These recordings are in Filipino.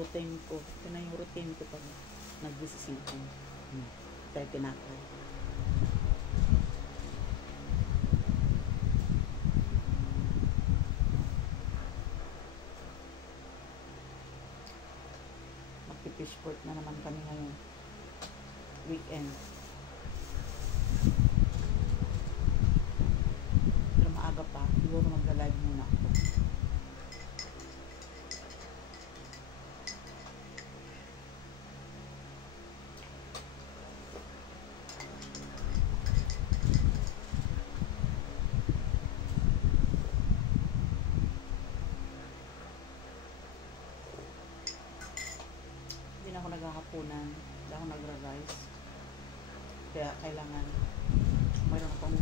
routine ko. Ito na yung routine ko pag nag-gising ko. Tayo tinapay. Magpi-fishport na naman kami ngayon. Weekend. Pero maaga pa. Siguro magla-live muna ako. Hindi na ako naghahapunan. Hindi ako nagra-rice. Kaya kailangan mayroon akong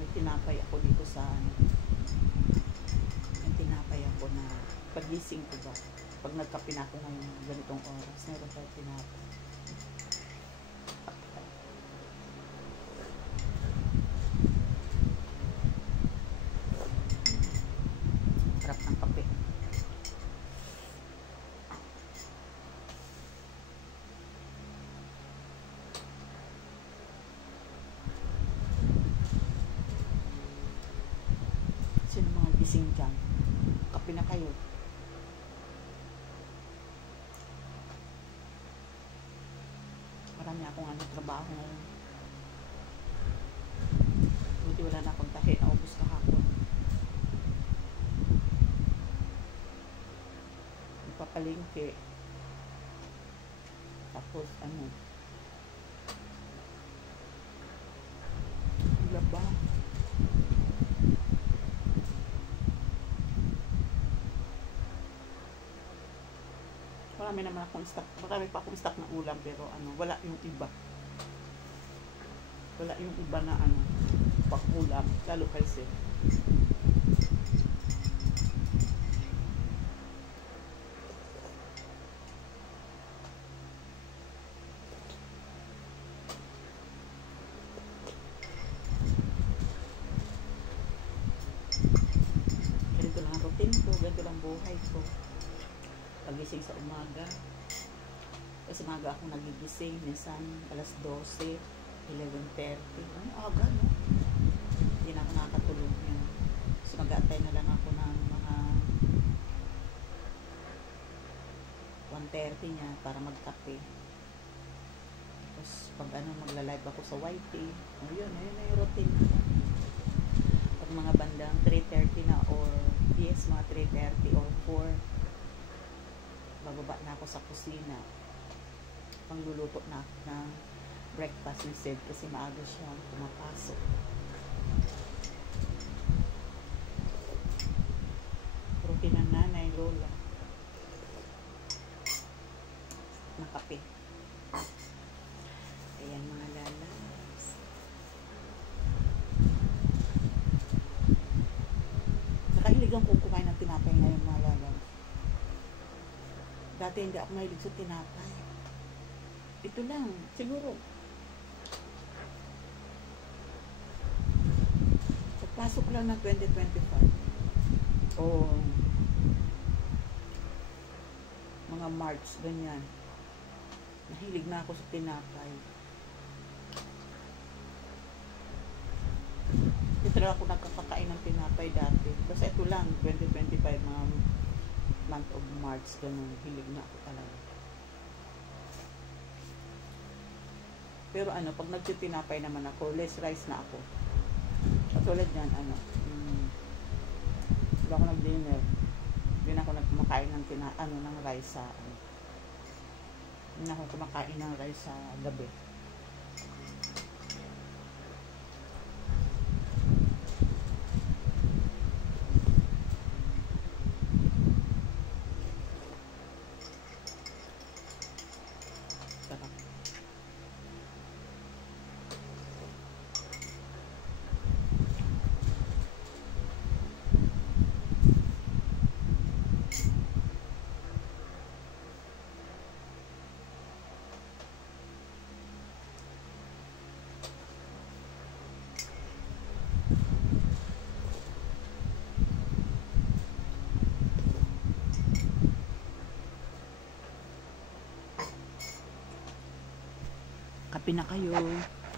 may tinapay ako dito sa may tinapay ako na pagising ko ba pag nagkape na ako ngayon ganitong oras mayroon tayo tinapay. Sarap ng kape. Sino mga gising dyan? Kape na kayo. Marami akong trabaho ngayon. Buti wala na akong tahi. Naubos kahapon. Nagpapalingke. Tapos laba. Marami naman akong stock. Marami pa akong stock ng ulam pero wala yung iba. Wala yung iba na pag ulam. Lalo kasi. Ganito lang ang routine ko. Ganito lang buhay ko. Pagising sa umaga. Kasi umaga ako nagigising. Minsan alas 12, 11:30. Aga, no? Hindi na ako nakakatulog yun. So mag-aantay na lang ako ng mga 1:30 niya para magkape. Tapos pag magla-live ako sa YT. Yun na yung routine ko. Pag mga bandang 3:30 na or yes, mga 3:30 or 4, bababa na ako sa kusina. Pangluluto na ako ng breakfast ni Sid kasi maaga siya pumapasok. Routine ng nanay, lola. Nakape. Ayan mga lalas. Nakahiligan kong kumain ng tinapay ngayon mga lalas. Dati hindi ako mahilig sa tinapay. Ito lang, siguro. Pagpasok lang ng 2025. O mga March, ganyan. Nahilig na ako sa tinapay. Ito lang ako nagkakakain ng tinapay dati. Kasi ito lang, 2025, mga month of March, ganun, hilig na ako talaga. Pero pag nagtitinapay naman ako, less rice na ako. Katulad yan, diba ako nag-dinner, hindi na ako nagkumakain ng ng rice sa, hindi na ako kumakain ng rice sa gabi. Sarap. happy na kayo.